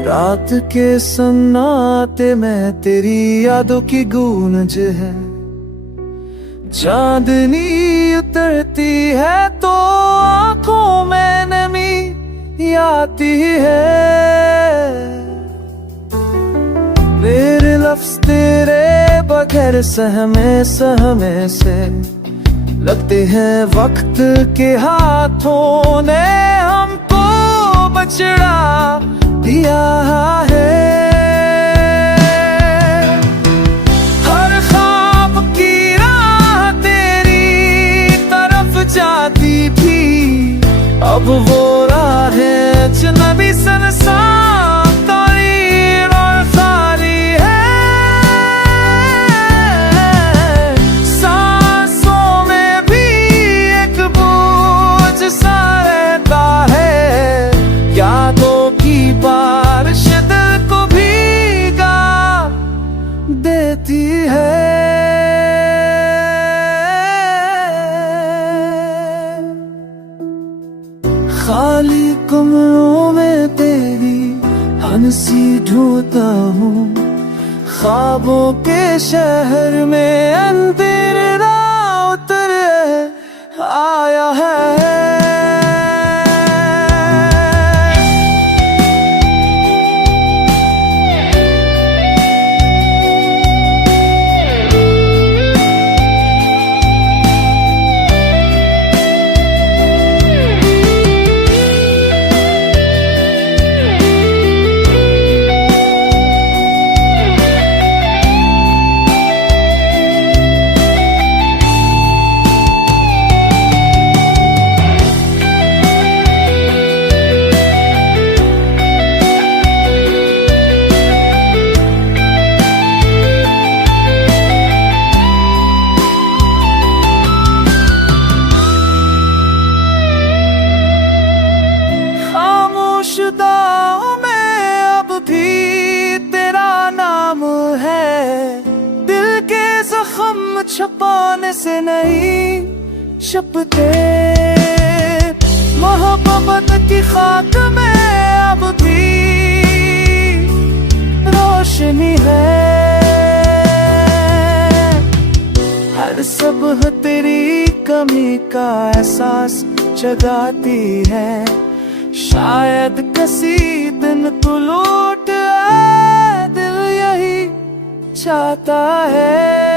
रात के सन्नाटे में तेरी यादों की गूंज है। चांदनी उतरती है तो आंखों में नमी आती है। मेरे लफ्ज़ तेरे बगैर सहमे सहमे से लगते हैं वक्त के हाथों ने हमको बछड़ा दिया है। हर ख्वाब की राह तेरी तरफ जाती थी, अब वो राहें अजनबी संसार तारीर और खाली है। सांसों में भी एक बोझ सा रहता है, यादों की बारिश दिल को भीगा देती है। खाली कमरों में तेरी हंसी ढूंढता हूँ, ख्वाबों के शहर में अंधेरा उतर आया है। खामोशदाओं में अब भी तेरा नाम है, दिल के जख्म छुपाने से नहीं छुपते। मोहब्बत की खाक में अब भी रोशनी है। हर सुबह तेरी कमी का एहसास जगाती है, शायद किसी दिन तू लौट आए, दिल यही चाहता है।